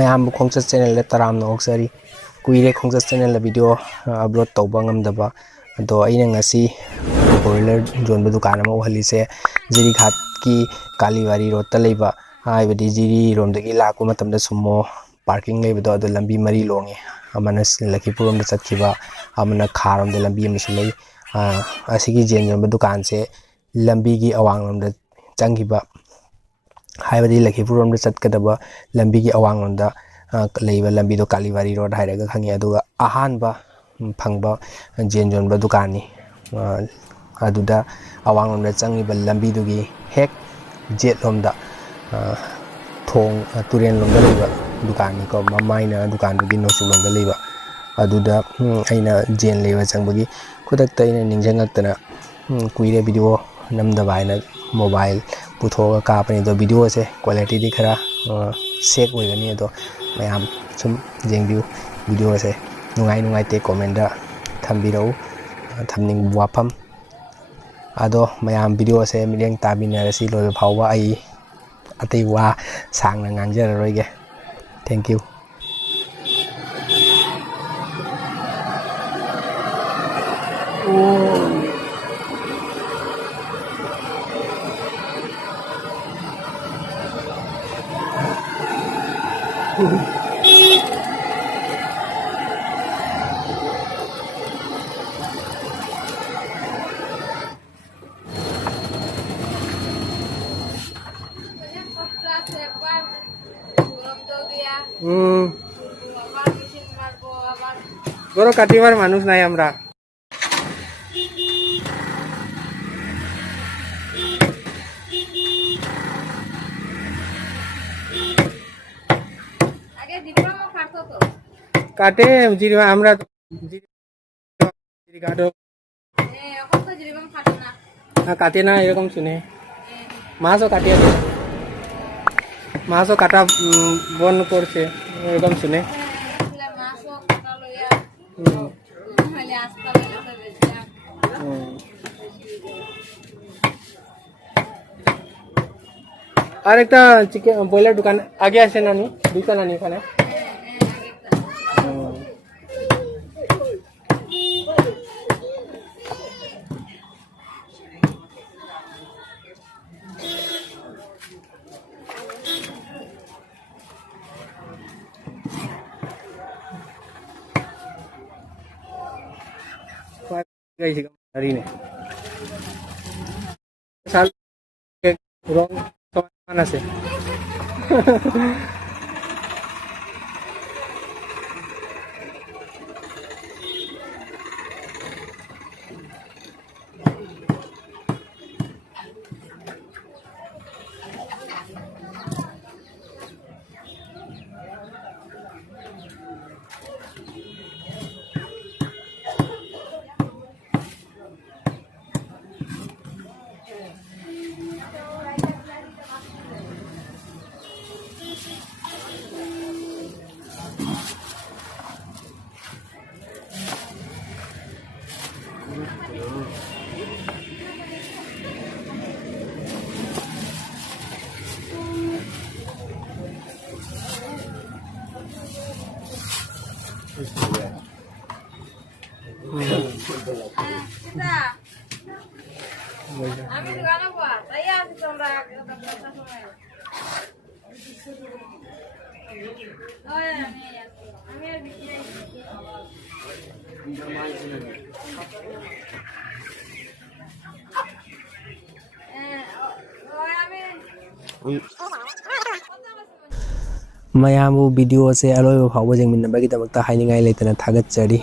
mayam Khongchat channel le taram no oksari kuire Khongchat channel la video upload tawba ngamdaba ado aina ngasi broiler jonba dukan ama halise Jirighat ki KaliBari Road ta leiba haibadi jiri romdagi lakwa matamda sumo parking leibado ado lambi mari longe amana Lakhipurom da chatkiba amana kharom da lambi amsu lei asigi jen jonba dukan se lambi gi awang lomda changiba haibadi Lakhipurom da chatkadaba lambi gi awang lomda leiba lambi do KaliBari Road hairaga khangi aduga ahanba phangba jen jonba dukan ni aduda awang lomda changiba lambi dugi hek jet lomda thong turen lomda leiba dukan ni ko mamaina dukan dugi nosu lomda leiba aduda aina jen leiba changbagi khudakta ina ningjangakna kuire video namdaba aina mobile puthoga kapani do video se quality di khara sek oigani do mayam sum jengbiu video se nungai te comment da thambirau thamning wafam ado mayam video se mileng tabinarasi loy phawwa ai atei wa sangna ngangjaroroige thank you Boro katibar manus nai amra কাটে জিরিবা আমরা জিরিগাটো এখন তো জিরিবাম কাটে না হ্যাঁ কাটে না এরকম শুনে মাছও কাটিয়ে দেয় মাছও কাটা বন্ধ করছে এরকম শুনে আর একটা চিকেন ব্রয়লার দোকান আগে আছে নানি দুইটা নানি এখানে guys hari ini sal rong mana sih আমি দোকানে পড়া তাই আছি তোমরা ওই আমি বিক্রি Mayamu video se aloy phawba jengmin nabagi damakta hainingai leitana thagat chari